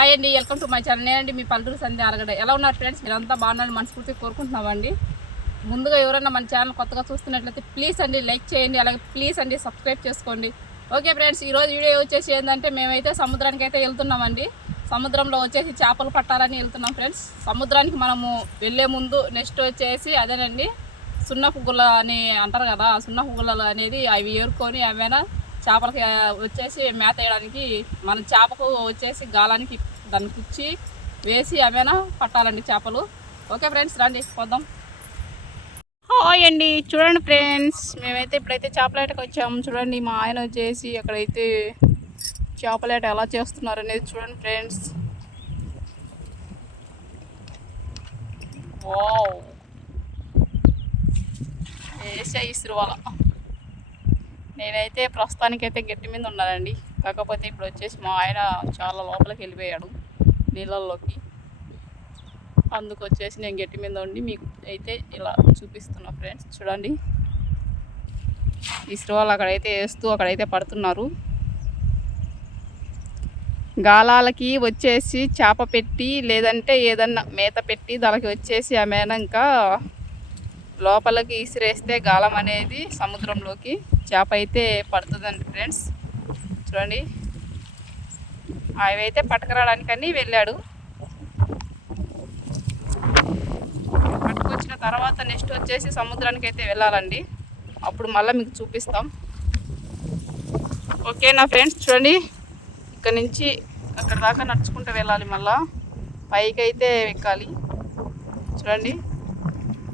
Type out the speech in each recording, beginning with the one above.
Hi అండి, welcome to my channel. నేనండి మీ పల్లెటూరు సంధ్య ఆరగడ్డ. ఎలా ఉన్నారు ఫ్రెండ్స్? మీరంతా బాగున్నారని మనస్ఫూర్తిగా కోరుకుంటున్నామండి. ముందుగా ఎవరైనా మన ఛానల్ కొత్తగా చూస్తున్నట్లయితే ప్లీజ్ అండి లైక్ చేయండి, అలాగే ప్లీజ్ అండి సబ్స్క్రైబ్ చేసుకోండి. ఓకే ఫ్రెండ్స్, ఈరోజు వీడియో వచ్చేసి ఏంటంటే మేమైతే సముద్రానికి అయితే వెళ్తున్నామండి. సముద్రంలో వచ్చేసి చేపలు పట్టాలని వెళ్తున్నాం ఫ్రెండ్స్. సముద్రానికి మనము వెళ్ళే ముందు నెక్స్ట్ వచ్చేసి అదేనండి సున్నపు గుల్ల అని అంటారు కదా, ఆ సున్నపు గుల్లలు అనేది అవి ఏరుకొని ఏమైనా చేపలకి వచ్చేసి మేత వేయడానికి మన చేపకు వచ్చేసి గాలానికి దాన్ని కుచ్చి వేసి ఏమైనా పట్టాలండి చేపలు. ఓకే ఫ్రెండ్స్, రండి పోదాం. హాయ్ అండి, చూడండి ఫ్రెండ్స్, మేమైతే ఇప్పుడైతే చేపలేటకు వచ్చాము. చూడండి మా ఆయన వచ్చేసి అక్కడైతే చేపలేట ఎలా చేస్తున్నారు అనేది చూడండి ఫ్రెండ్స్. వావ్, వేసే ఇసురువాల. నేనైతే ప్రస్తుతానికైతే గట్టి మీద ఉన్నానండి. కాకపోతే ఇప్పుడు వచ్చేసి మా ఆయన చాలా లోపలికి వెళ్ళిపోయాడు నీళ్ళల్లోకి. అందుకు వచ్చేసి నేను గట్టి మీద ఉండి మీకు అయితే ఇలా చూపిస్తున్నా ఫ్రెండ్స్. చూడండి, ఇసురువాళ్ళు అక్కడైతే వేస్తూ అక్కడైతే పడుతున్నారు. గాలాలకి వచ్చేసి చేప పెట్టి లేదంటే ఏదన్నా మేత పెట్టి దానికి వచ్చేసి ఆమెనా ఇంకా లోపలికి ఇసిరేస్తే గాలం అనేది సముద్రంలోకి చేప అయితే పడుతుందండి ఫ్రెండ్స్. చూడండి, అవైతే పట్టుకురావడానికని వెళ్ళాడు. పట్టుకొచ్చిన తర్వాత నెక్స్ట్ వచ్చేసి సముద్రానికి అయితే వెళ్ళాలండి. అప్పుడు మళ్ళీ మీకు చూపిస్తాం. ఓకేనా ఫ్రెండ్స్? చూడండి, ఇక్కడ నుంచి అక్కడ దాకా నడుచుకుంటూ వెళ్ళాలి. మళ్ళా పైకి అయితే ఎక్కాలి. చూడండి,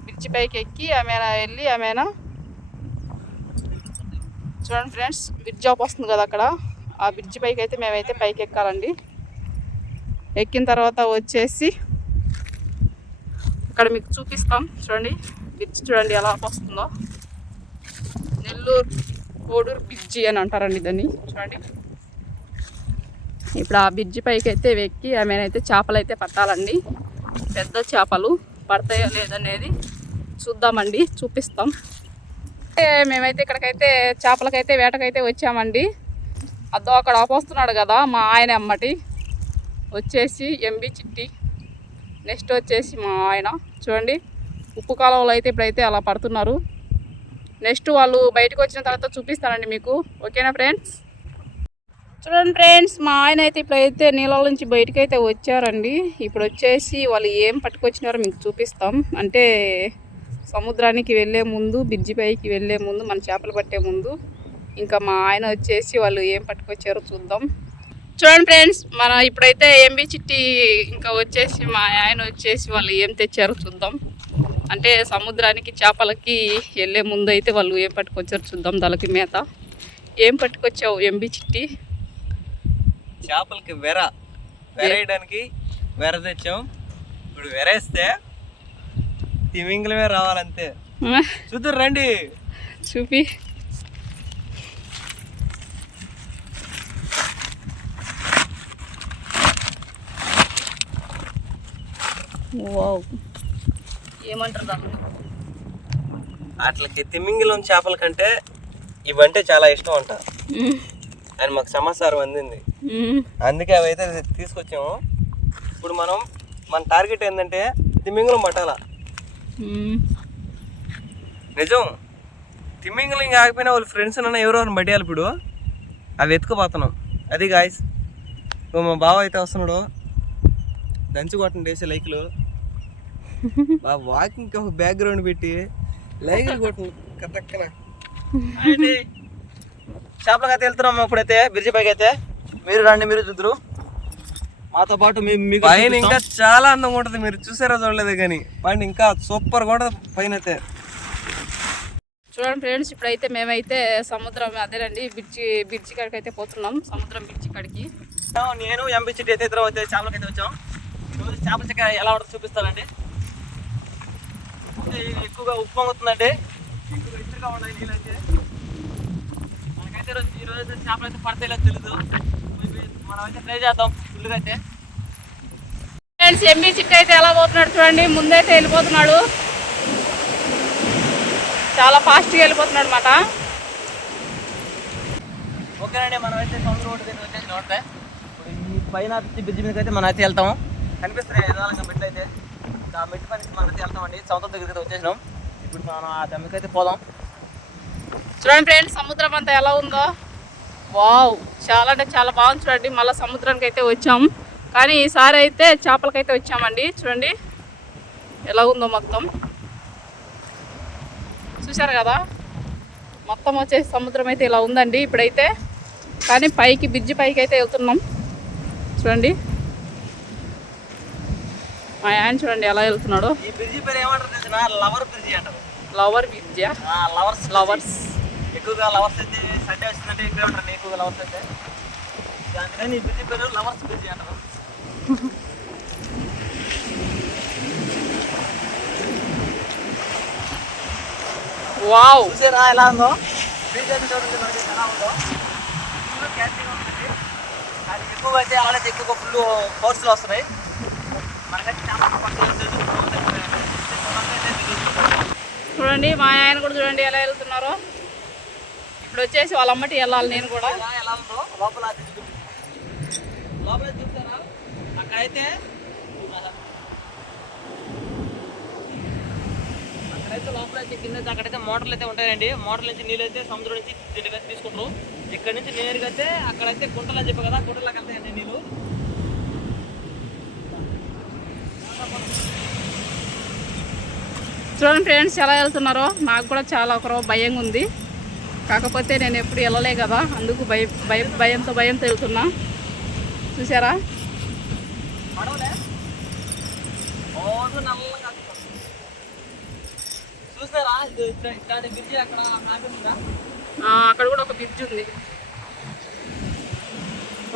బ్రిడ్జి పైకి ఎక్కి ఆమెనా వెళ్ళి ఆమెనా చూడండి ఫ్రెండ్స్, బ్రిడ్జ్ ఆఫ్ వస్తుంది కదా అక్కడ, ఆ బ్రిడ్జి పైకి అయితే మేమైతే పైకి ఎక్కాలండి. ఎక్కిన తర్వాత వచ్చేసి అక్కడ మీకు చూపిస్తాం. చూడండి, బ్రిడ్జ్ చూడండి ఎలా వస్తుందో. నెల్లూరు కోడూరు బ్రిడ్జి అని అంటారండి దాన్ని. చూడండి, ఇప్పుడు ఆ బ్రిడ్జి పైకి అయితే ఎక్కి ఆమెనైతే చేపలు అయితే పట్టాలండి. పెద్ద చేపలు పడతాయో లేదనేది చూద్దామండి, చూపిస్తాం. మేమైతే ఇక్కడికైతే చేపలకైతే వేటకైతే వచ్చామండి. అదో అక్కడ ఆపోస్తున్నాడు కదా మా ఆయన అమ్మటి వచ్చేసి ఎంబీ చిట్టి. నెక్స్ట్ వచ్చేసి మా ఆయన. చూడండి, ఉప్పు కాలువలో అయితే ఇప్పుడైతే అలా పడుతున్నారు. నెక్స్ట్ వాళ్ళు బయటకు వచ్చిన తర్వాత చూపిస్తానండి మీకు. ఓకేనా ఫ్రెండ్స్? చూడండి ఫ్రెండ్స్, మా ఆయన అయితే ఇప్పుడైతే నీళ్ళ నుంచి బయటకు అయితే వచ్చారండి. ఇప్పుడు వచ్చేసి వాళ్ళు ఏం పట్టుకొచ్చినారో మీకు చూపిస్తాం. అంటే సముద్రానికి వెళ్ళే ముందు, బ్రిడ్జి పైకి వెళ్ళే ముందు, మన చేపలు పట్టే ముందు ఇంకా మా ఆయన వచ్చేసి వాళ్ళు ఏం పట్టుకొచ్చారో చూద్దాం. చూడండి ఫ్రెండ్స్, మన ఇప్పుడైతే ఎంబీ చిట్టి ఇంకా వచ్చేసి మా ఆయన వచ్చేసి వాళ్ళు ఏం తెచ్చారో చూద్దాం. అంటే సముద్రానికి చేపలకి వెళ్ళే ముందు అయితే వాళ్ళు ఏం పట్టుకొచ్చారో చూద్దాం. దానికి మేత ఏం పట్టుకొచ్చావు ఎంబీ చిట్టి? చేపలకి వెరేయడానికి వెర తెచ్చాం. ఇప్పుడు వెరేస్తే తిమింగలమే రావాలంతే. చూద్దరు రండి, చూపి. వావ్, ఏమంటారు దాన్ని? అట్లకి తిమింగలం చేపల కంటే ఇవంటే చాలా ఇష్టం అంట. ఆయన మాకు సమాచారం అందింది, అందుకే అవి అయితే తీసుకొచ్చాము. ఇప్పుడు మన టార్గెట్ ఏంటంటే తిమింగలం పట్టాల. నిజం, తిమింగలం కాకపోయినా వాళ్ళు ఫ్రెండ్స్ అన్న ఎవరో పట్టేయాలి. ఇప్పుడు అవి ఎత్తుకుపోతున్నాం. అది గాయస్, మా బావ అయితే వస్తున్నాడు. దంచి కొట్టండి వేసే లైక్లు. వాకింగ్ ఒక బ్యాక్గ్రౌండ్ పెట్టి లైక్లు కొట్టండి కరెక్ట్న. చేపలకి అయితే వెళ్తున్నాము. ఇప్పుడైతే బ్రిడ్జి పైకి అయితే మీరు రండి, మీరు చూద్దరు మాతో పాటు. పైన ఇంకా చాలా అందంగా ఉంటుంది. మీరు చూసారో చూడలేదు కానీ పైన ఇంకా సూపర్గా ఉంటుంది పైన అయితే. చూడండి ఫ్రెండ్స్, ఇప్పుడైతే మేమైతే సముద్రం అదేనండి బ్రిడ్జి కాడికి అయితే పోతున్నాం. సముద్రం బ్రిడ్జి కాడికి నేను ఎంబీ చిట్టి అయితే ఇద్దరు అయితే చేపలకి అయితే వచ్చాం. ఈరోజు చేపల చెక్క ఎలా ఉంటుందో చూపిస్తానండి. ఎక్కువగా ఉప్పు పొంగుతుందండి, ఎక్కువగా ఇచ్చగా ఉన్నాయి నీళ్ళు అయితే. మనకైతే ఈరోజు అయితే చేపలు అయితే పడతాయిలో తెలీదు. మనం అయితే ట్రై చేద్దాం ఫుల్గా అయితే. ఫ్రెండ్స్, ఎంబీ చిట్టి అయితే ఎలా పోతున్నాడు చూడండి. ముందైతే వెళ్ళిపోతున్నాడు, చాలా ఫాస్ట్గా వెళ్ళిపోతున్నాడు అన్నమాట. ఓకేనండి, మనం అయితే సముద్రం ఒడ్డు దగ్గర వచ్చేసి నోట్లే. ఇప్పుడు పైన బ్రిడ్జి మీదకి అయితే మనం అయితే వెళ్తాము. కనిపిస్తున్నాయి ఎదాలంగా మెట్లు అయితే. ఆ మెట్టు పని మనం అయితే వెళ్తామండి. సముద్రం దగ్గరికి అయితే వచ్చేసినాం. ఇప్పుడు మనం ఆ దమ్మికి అయితే పోదాం. చూడండి ఫ్రెండ్స్, సముద్రం అంతా ఎలా ఉందో. వావ్, చాలా అంటే చాలా బాగుంది. చూడండి, మళ్ళీ సముద్రానికి అయితే వచ్చాము. కానీ ఈసారి అయితే చేపలకైతే వచ్చామండి. చూడండి ఎలా ఉందో మొత్తం. చూశారు కదా, మొత్తం వచ్చేసి సముద్రం అయితే ఇలా ఉందండి ఇప్పుడైతే. కానీ పైకి బ్రిడ్జి పైకి అయితే వెళ్తున్నాం. చూడండి మా ఆయన చూడండి ఎలా వెళ్తున్నాడు. ఈ బ్రిడ్జి పేరు ఏమంటారు తెలిసిన? లవర్ బ్రిడ్జి అంటారు. లవర్ బ్రిడ్జా? లవర్స్ ఎక్కువగా లవర్స్ అయితే సండే వచ్చిందంటే ఇక్కడ ఉంటారు ఎక్కువగా లవర్స్ అయితే. అందుకని ఈ బ్రిడ్జి పేరు లవర్స్ బ్రిడ్జి అంటారు. వావ్, చూసారా ఎలా ఉందో బ్రిడ్జ్ అయితే చూడండి మనకి ఎలా ఉందో. క్యాన్సింగ్ ఉంటుంది. అది ఎక్కువగా అయితే అలాగే ఎక్కువగా ఫుల్ ఫోర్స్లో వస్తున్నాయి. మనకైతే చూడండి మా ఆయన కూడా చూడండి ఎలా వెళ్తున్నారో. ఇప్పుడు వచ్చేసి వాళ్ళ అమ్మటి వెళ్ళాలి నేను కూడా. ఎలా ఉందో లోపల లోపల చూసారా అక్కడైతే లోపల అయితే కింద అక్కడైతే మోటార్లు అయితే ఉంటాయండి. మోటార్ల నుంచి నీళ్ళు అయితే సముద్రం నుంచి దీనికి తీసుకుంటారు. ఇక్కడ నుంచి నేరుగా అయితే అక్కడైతే గుంటలు అని చెప్పి కదా, గుంటలోకి వెళ్తాయండి నీళ్ళు. చూడండి ఫ్రెండ్స్ ఎలా వెళ్తున్నారో. నాకు కూడా చాలా ఒకరో భయంగా ఉంది. కాకపోతే నేను ఎప్పుడు వెళ్ళలే కదా, అందుకు భయంతో వెళ్తున్నా. చూసారా చూసారా బ్రిడ్జి అక్కడ కూడా ఒక బ్రిడ్జ్ ఉంది.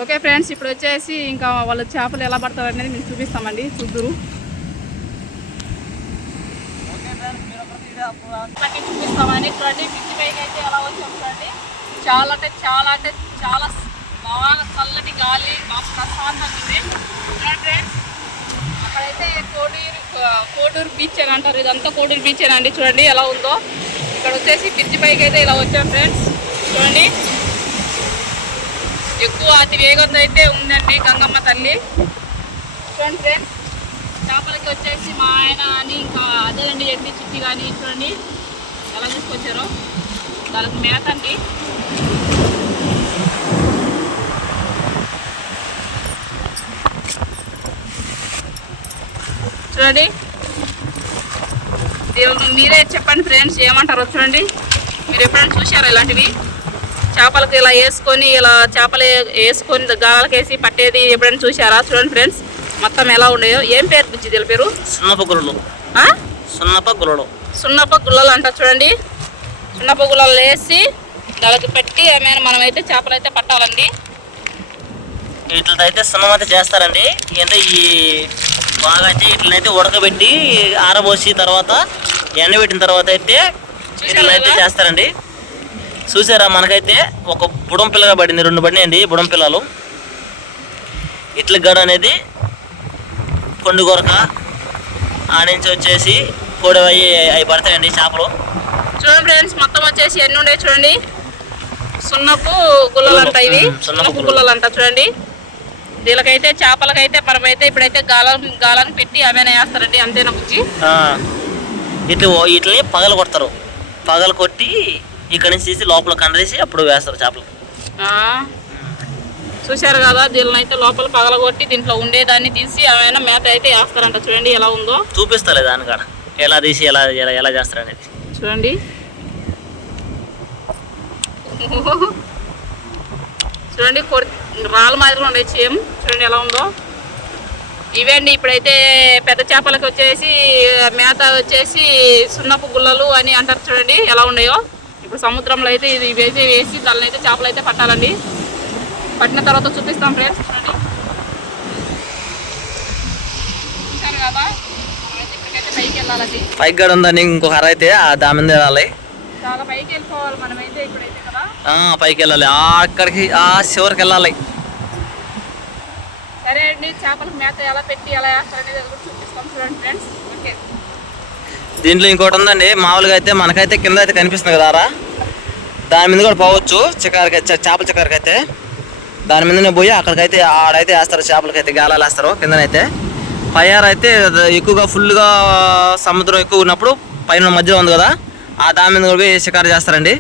ఓకే ఫ్రెండ్స్, ఇప్పుడు వచ్చేసి ఇంకా వాళ్ళ చేపలు ఎలా పడతారు అనేది మీకు చూపిస్తామండి. చూద్దురు చూపిస్తామని. చూడండి బ్రిడ్జి పైకి అయితే ఎలా వచ్చాము. చూడండి చాలా అంటే చాలా బాగా చల్లటి గాలి, బాగా ప్రశాంతంగా ఉంది. చూడండి ఫ్రెండ్స్, అక్కడైతే కోడూరు బీచ్ అని అంటారు. ఇదంతా కోడూరు బీచ్ అండి. చూడండి ఎలా ఉందో. ఇక్కడ వచ్చేసి బ్రిడ్జి పైకి అయితే ఇలా వచ్చాం ఫ్రెండ్స్. చూడండి ఎక్కువ అతి వేగంతో అయితే ఉందండి గంగమ్మ తల్లి. చూడండి ఫ్రెండ్స్, చేపలకి వచ్చేసి మా ఆయన అని ఇంకా అదేనండి ఎన్ని చిట్టి కానీ చూడండి ఎలా తీసుకొచ్చారో. దానికి మేత అండి. చూడండి, మీరే చెప్పండి ఫ్రెండ్స్ ఏమంటారో. చూడండి, మీరు ఎప్పుడైనా చూసారో ఇలాంటివి? చేపలకు ఇలా వేసుకొని చేపలు వేసుకొని గాలకి వేసి పట్టేది ఎప్పుడైనా చూసారా? చూడండి ఫ్రెండ్స్ మొత్తం ఎలా ఉండేయో. ఏం పేరు బుజ్జి దీని పేరు? సున్నప గుల్లలు అంటారు. చూడండి, సున్నప గుల్లలు వేసి దానికి పెట్టి మనమైతే చేపలు అయితే పట్టాలండి. వీటితో అయితే సున్నం అయితే చేస్తారండి. అంటే ఈ బాగా అయితే వీటినైతే ఉడకబెట్టి ఆరబోసి తర్వాత ఎండబెట్టిన తర్వాత అయితే వీటినైతే చేస్తారండి. చూసారా, మనకైతే ఒక బుడం పిల్లగా పడింది, 2 పడినాయండి బుడం పిల్లలు. ఇట్ల గడ అనేది కొండు కొరక ఆడించి వచ్చేసి కోడి అవి పడతాయండి చేపలు. చూడండి ఫ్రెండ్స్, మొత్తం వచ్చేసి ఎన్ని ఉండే చూడండి. సున్నపు గుల్లలు అంట, ఇవి సున్నపు గుల్లలు అంట. చూడండి, దీనికైతే చేపలకైతే మనమైతే ఇప్పుడైతే గాలం పెట్టి అవేనా వేస్తారండి. అంతేనా బుజ్జి? వీటిని పగలు కొడతారు. పగలు కొట్టి ఇక్కడ నుంచి తీసి లోపల కండేసి అప్పుడు వేస్తారు చేపలు. చూశారు కదా, దీనిని అయితే లోపల పగలగొట్టి దీంట్లో ఉండేదాన్ని తీసి ఏమైనా మేత అయితే వేస్తారంట. చూడండి ఎలా ఉందో. చూపిస్తలే దానికాడ ఎలా తీసి ఎలా చేస్తారు అనేది. చూడండి, చూడండి రాళ్ళ మాదిరిగా ఉండే చేయం. చూడండి ఎలా ఉందో. ఇవే అండి ఇప్పుడైతే పెద్ద చేపలకి వచ్చేసి మేత వచ్చేసి సున్నపు గుల్లలు అని అంటారు. చూడండి ఎలా ఉన్నాయో. ఇప్పుడు సముద్రంలో అయితే ఇవైతే వేసి దాన్ని అయితే చేపలు అయితే పట్టాలండి. పట్టిన తర్వాత చూపిస్తాం ఫ్రెండ్స్. చూడండి, చూసారు కదా, మనమైతే ఇప్పటికైతే పైకి వెళ్ళాలండి. పైకి గడ ఉందని ఇంకొక అర అయితే దాని మీద వెళ్ళాలి. చాలా పైకి వెళ్ళిపోవాలి మనమైతే ఇప్పుడైతే కదా. పైకి వెళ్ళాలి, అక్కడికి చివరికి వెళ్ళాలి. సరే అండి, చేపలకు మేత ఎలా పెట్టి ఎలా వేస్తారనేది కూడా చూపిస్తాం. చూడండి ఫ్రెండ్స్. ఓకే, దీంట్లో ఇంకోటి ఉందండి. మామూలుగా అయితే మనకైతే కింద అయితే కనిపిస్తుంది కదా, దాని మీద కూడా పోవచ్చు. చేపల చికారికి అయితే దాని మీదనే పోయి అక్కడికైతే ఆడైతే వేస్తారు, చేపలకైతే గాలాలు వేస్తారు కిందనైతే. ఫైర్ అయితే ఎక్కువగా ఫుల్గా సముద్రం ఎక్కువ ఉన్నప్పుడు పైన మధ్యలో ఉంది కదా, ఆ దాని మీద పోయి షికారు చేస్తారండి.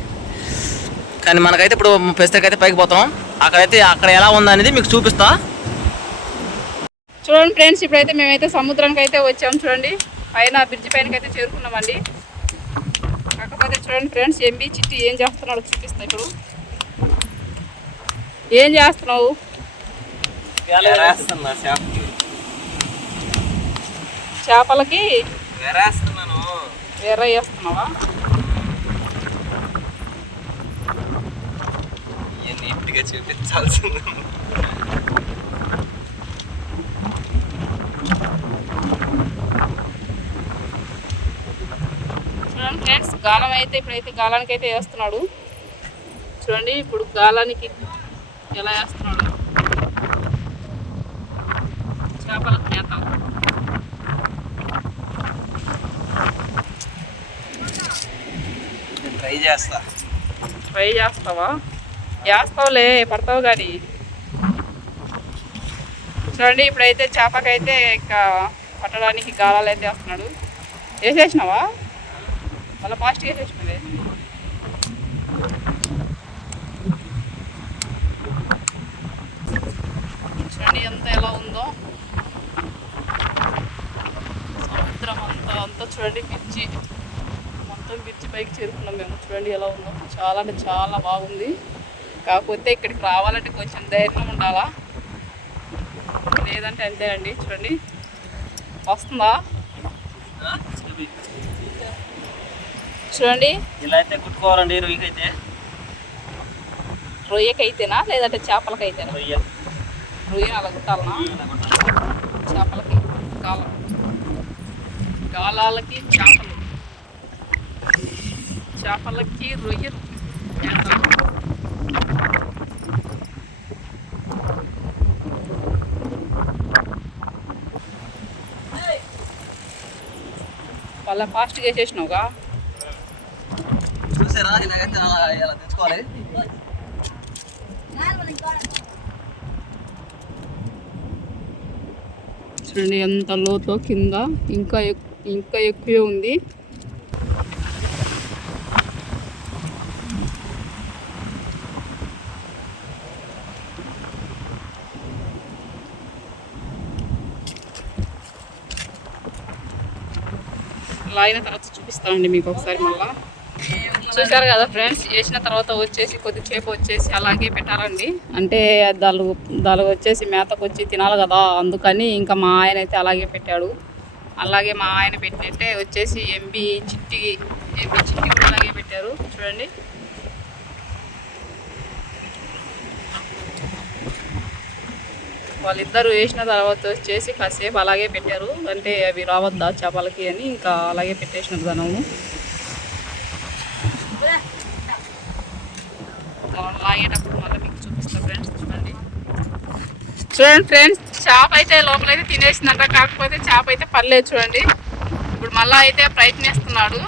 కానీ మనకైతే ఇప్పుడు ప్రస్తుతానికి అయితే పైకి పోతాం. అక్కడ ఎలా ఉందనేది మీకు చూపిస్తా. చూడండి ఫ్రెండ్స్, ఇప్పుడైతే మేమైతే సముద్రానికి అయితే వచ్చాము. చూడండి పైన బ్రిడ్జ్ పైనకి అయితే చేరుకున్నామండి. కాకపోతే చూడండి ఫ్రెండ్స్, ఎంబీ చిట్టి ఏం చేస్తున్నాడో చూపిస్తా. ఇప్పుడు ఏం చేస్తున్నావు? చేపలకి వేరే వేస్తున్నావా? నీట్గా చూపించాల్సింది. చూడండి ఫ్రెండ్స్, గాలం అయితే ఇప్పుడైతే గాలానికి అయితే వేస్తున్నాడు. చూడండి ఇప్పుడు గాలానికి ఎలా వేస్తున్నాడు. చేపలకు మేత. ట్రై చేస్తావా? వేస్తావులే, పడతావు కానీ. చూడండి ఇప్పుడైతే చేపకైతే ఇంకా పట్టడానికి గాలాలు అయితే వేస్తున్నాడు. వేసేసినావా? మళ్ళీ ఫాస్ట్గా వేసేసినవే. చూడండి ఎంత ఎలా ఉందో సముద్రం అంతా చూడండి. బ్రిడ్జి మొత్తం బ్రిడ్జి పైకి చేరుకున్నాం మేము. చూడండి ఎలా ఉందో, చాలా అంటే చాలా బాగుంది. కాకపోతే ఇక్కడికి రావాలంటే కొంచెం ధైర్యం ఉండాలా, లేదంటే అంతే అండి. చూడండి వస్తుందా? చూడండి ఇలా అయితే కుట్టుకోవాలండి. రొయ్యకైతే, రొయ్యకైతేనా లేదంటే చేపలకైతేనా? రొయ్యను అలా కుట్టాలనా? చేపలకి గాలాలకి చేపలు, చేపలకి రొయ్యలు. వాళ్ళ ఫాస్ట్గా వేసేసినావుగా. చూసారా? ఇలాగైతే ఇలా తెచ్చుకోవాలి. చూడండి ఎంత లోతో కింద ఇంకా ఎక్కువే ఉంది. లాగిన తర్వాత చూపిస్తామండి మీకు ఒకసారి. మళ్ళా చూసారు కదా ఫ్రెండ్స్, వేసిన తర్వాత వచ్చేసి కొద్దిసేపు వచ్చేసి అలాగే పెట్టాలండి. అంటే దాని వచ్చేసి మేతకు వచ్చి తినాలి కదా, అందుకని ఇంకా మా ఆయన అయితే అలాగే పెట్టాడు. అలాగే మా ఆయన పెట్టినట్టే వచ్చేసి ఎంబీ చిట్టి కూడా అలాగే పెట్టారు. చూడండి వాళ్ళిద్దరూ వేసిన తర్వాత వచ్చేసి కాసేపు అలాగే పెట్టారు. అంటే అవి రావద్దా చేపలకి అని ఇంకా అలాగే పెట్టేసినారు దానము. లాగేటప్పుడు మళ్ళీ మీకు చూపిస్తాను ఫ్రెండ్స్. చూడండి ఫ్రెండ్స్, చేప అయితే లోపలైతే తినేసిందంట. కాకపోతే చేప అయితే పర్లేదు. చూడండి ఇప్పుడు మళ్ళీ అయితే ప్రయత్నిస్తున్నాడు.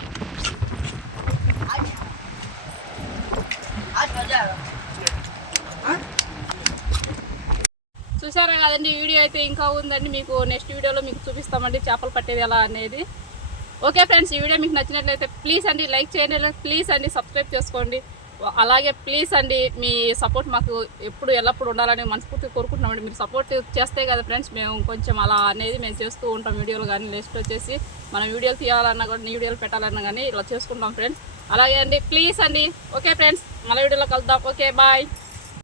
చూసారా కదండి, వీడియో అయితే ఇంకా ఉందండి. మీకు నెక్స్ట్ వీడియోలో మీకు చూపిస్తామండి చేపలు పట్టేది ఎలా అనేది. ఓకే ఫ్రెండ్స్, ఈ వీడియో మీకు నచ్చినట్లయితే ప్లీజ్ అండి లైక్ చేయండి, ప్లీజ్ అండి సబ్స్క్రైబ్ చేసుకోండి. అలాగే ప్లీజ్ అండి మీ సపోర్ట్ మాకు ఎల్లప్పుడు ఉండాలని మనస్ఫూర్తిగా కోరుకుంటున్నామండి. మీరు సపోర్ట్ చేస్తే కదా ఫ్రెండ్స్ మేము కొంచెం అలా అనేది మేము చేస్తూ ఉంటాం వీడియోలు. కానీ నెక్స్ట్ వచ్చేసి మనం వీడియోలు తీయాలన్నా కూడా వీడియోలు పెట్టాలన్నా కానీ ఇలా చేసుకుంటాం ఫ్రెండ్స్. అలాగే అండి ప్లీజ్ అండి. ఓకే ఫ్రెండ్స్, మళ్ళీ వీడియోలో కలుద్దాం. Okay bye.